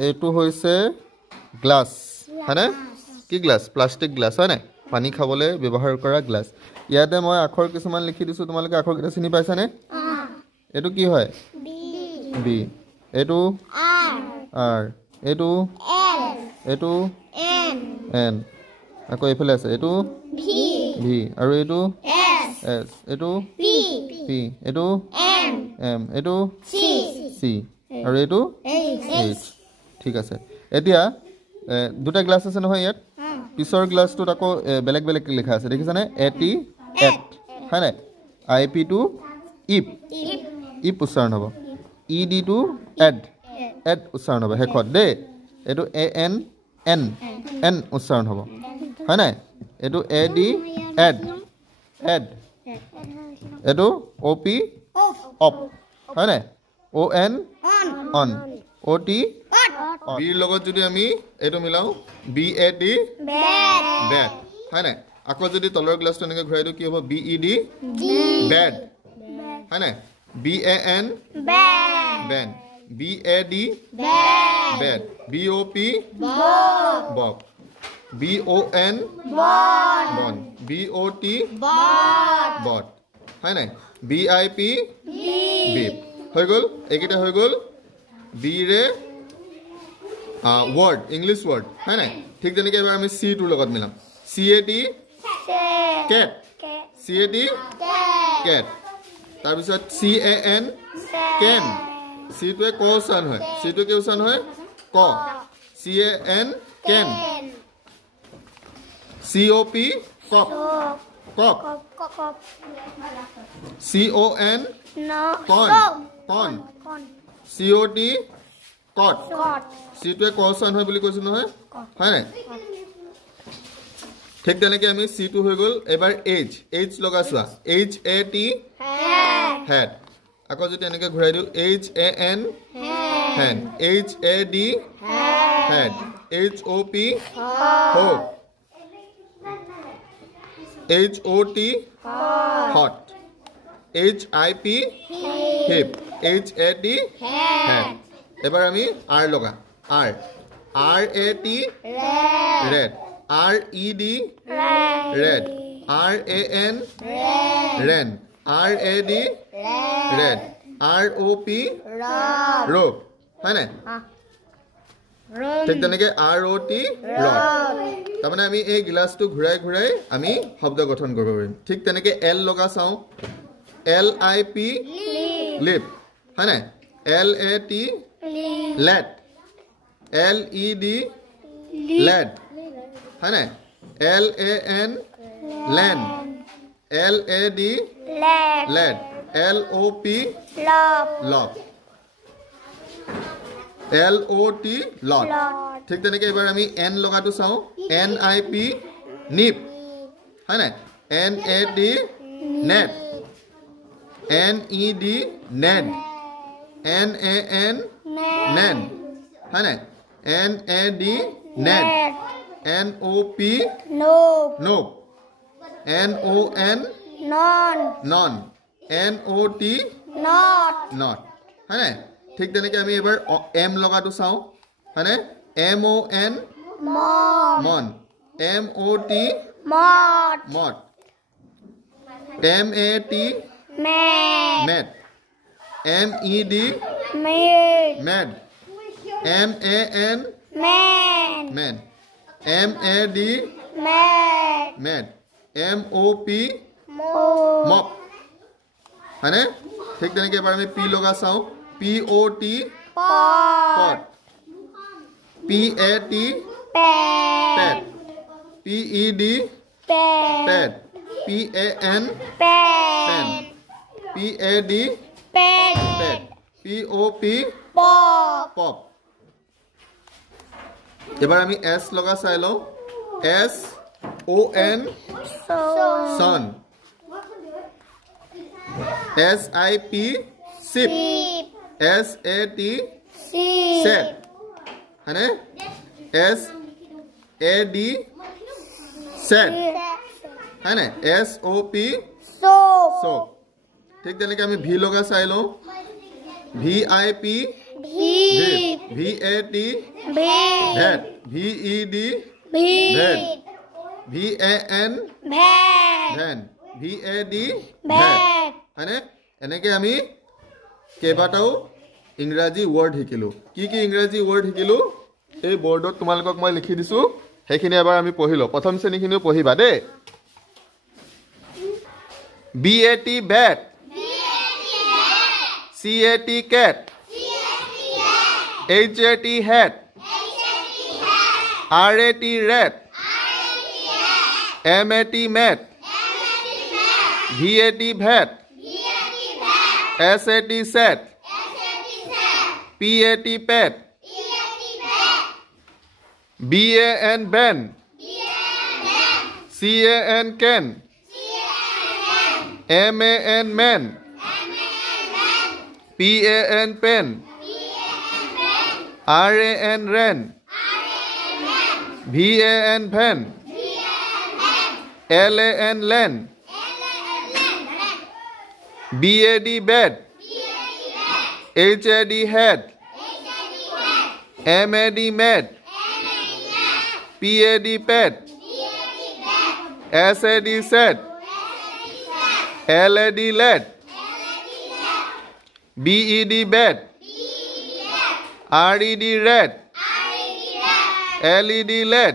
এইটো হৈছে গ্লাছ হয়নে কি গ্লাছ প্লাষ্টিক গ্লাছ হয় নাই পানী খাবলৈ ব্যৱহাৰ কৰা গ্লাছ ইয়াতে মই আখৰ কিছুমান লিখি দিছো তোমালোকে আখৰ কেইটা চিনি পাইছানে এইটো কি হয় বি এইটো আৰ এইটো এইটো এন আকৌ এইফালে আছে এইটো ভি আৰু এইটো এছ এইটো পি এইটো এম এইটো চি আৰু এইটো এইচ ঠিক আছে এতিয়া দুটা গ্লাছ আছে নহয় ইয়াত পিছৰ গ্লাছটোত আকৌ বেলেগ বেলেগ লিখা আছে দেখিছানে এটি এট হয় নাই আই পি টু ইপ ইপ উচ্চাৰণ হ'ব E D to ed ed উচ্চাৰণ হ'ব শেষত দেই এইটো এ এন এন এন উচ্চাৰণ হ'ব হয় নাই এইটো এ ডি এড এড এইটো অ' পি অপ হয় নাই অ' এন অন অ' টি বিৰ লগত যদি আমি এইটো মিলাও বি এ টি বেড হয় নাই আকৌ যদি তলৰ গ্লাছটো এনেকৈ ঘূৰাই দিওঁ কি হ'ব বি ই ডি বেড হয় নাই B A N ben B A D bed B O' P bob B O' N bon B O' T bot হয় নাই বি আই পি বিপ হৈ গ'ল এইকেইটা হৈ গ'ল বিৰে ৱৰ্ড ইংলিছ ৱৰ্ড হয় নাই ঠিক তেনেকৈ এবাৰ আমি চি টোৰ লগত মিলাম চি এ টি কেট চি এ টি কেট তাৰপিছত চি এ এন কেন চিটোৱে ক উচ্চাৰণ হয় চিটোৱে কি উচ্চাৰণ হয় ক C A N can C O' P cop cop C O' N con con C O' T কট চিটোৱে ক উচ্চাৰণ হয় বুলি কৈছো নহয় হয় নাই ঠিক তেনেকৈ আমি চিটো হৈ গ'ল এবাৰ এইচ এইচ লগা চোৱা এইচ এ টি হেড আকৌ যদি এনেকৈ ঘূৰাই দিওঁ H A N head H A D head H O' P hope H O' T hot H I P hip H A T head এবাৰ আমি আৰ লগা R R A T red R E D red R A N ran R A D red R O' P rope হয় নাই ঠিক তেনেকৈ R অ' T road তাৰমানে আমি এই গিলাচটো ঘূৰাই ঘূৰাই আমি শব্দ গঠন কৰিব পাৰিম ঠিক তেনেকৈ এল লগা চাওঁ এল আই পি লিপ হয় নাই L A T let L E D led হয় নাই L A N lend L A D led L O' P love L O' T lot ঠিক তেনেকৈ এইবাৰ আমি এন লগাটো চাওঁ এন আই পি নিপ হয় নাই N A T net N E D ned N A N nan হয় নাই N A D ned N O' P nope N O' N non N O' T not হয় নাই ঠিক তেনেকৈ আমি এবাৰ এম লগাটো চাওঁ হয়নে M O' N mon M O' T mot M A T met M E D med M A N men M A D med M O' P mop হয়নে ঠিক তেনেকৈ এবাৰ আমি পি লগা চাওঁ P O' T pot P A T pet P E D pet P A N pen P A D pet P O' P pop এবাৰ আমি S লগা চাই লওঁ S O' N son S I P sip S A T sat হয়নে S A D sad হয়নে O P' sop চপ ঠিক তেনেকৈ আমি ভি লগা চাই লওঁ V I P vip VAT Bed. VED Bed. VAN Bed. van VAD Bed. হয়নে এনেকে আমি কেইবাটাও ইংৰাজী ৱৰ্ড শিকিলো কি কি ইংৰাজী ৱৰ্ড শিকিলো এই বৰ্ডত তোমালোকক মই লিখি দিছো সেইখিনি এবাৰ আমি পঢ়িলো প্ৰথম শ্ৰেণীখিনিও পঢ়িবা দেই BAT bat CAT cat HAT hat RAT rat MAT mat VAT vat SAT sat PAT pet BAN ban CAN can MAN man PAN pen RAN ran VAN van LAN lan BAD bed HAD head MAD mad PAD pet SAD set LAD led BED bed RED red LED led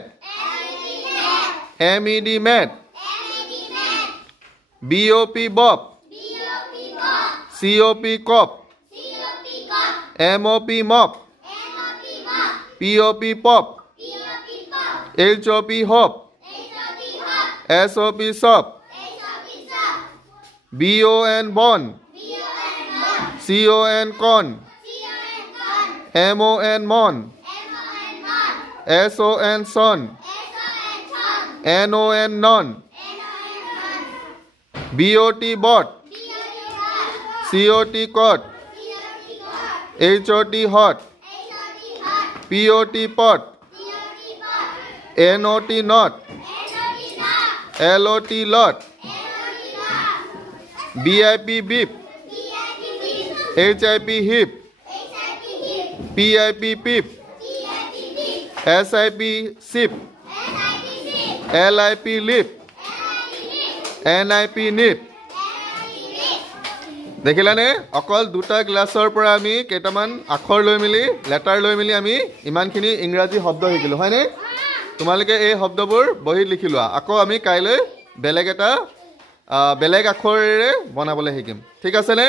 MED mat BOP bob COP cop MOP mop POP pop HOP hop SOP sop BON bon CON con MON mon SON son NON non BOT bot COT cot HOT hot POT pot NOT not LOT lot BIP beep HIP hip PIP pip SIP sip LIP lip NIP nip দেখিলানে অকল দুটা ক্লাছৰ পৰা আমি কেইটামান আখৰ লৈ মিলি letter লৈ মিলি আমি ইমানখিনি ইংৰাজী শব্দ শিকিলো হয়নে তোমালোকে এই শব্দবোৰ বহিত লিখি লোৱা আকৌ আমি কাইলৈ বেলেগ এটা বেলেগ আখৰেৰে বনাবলৈ শিকিম ঠিক আছে নে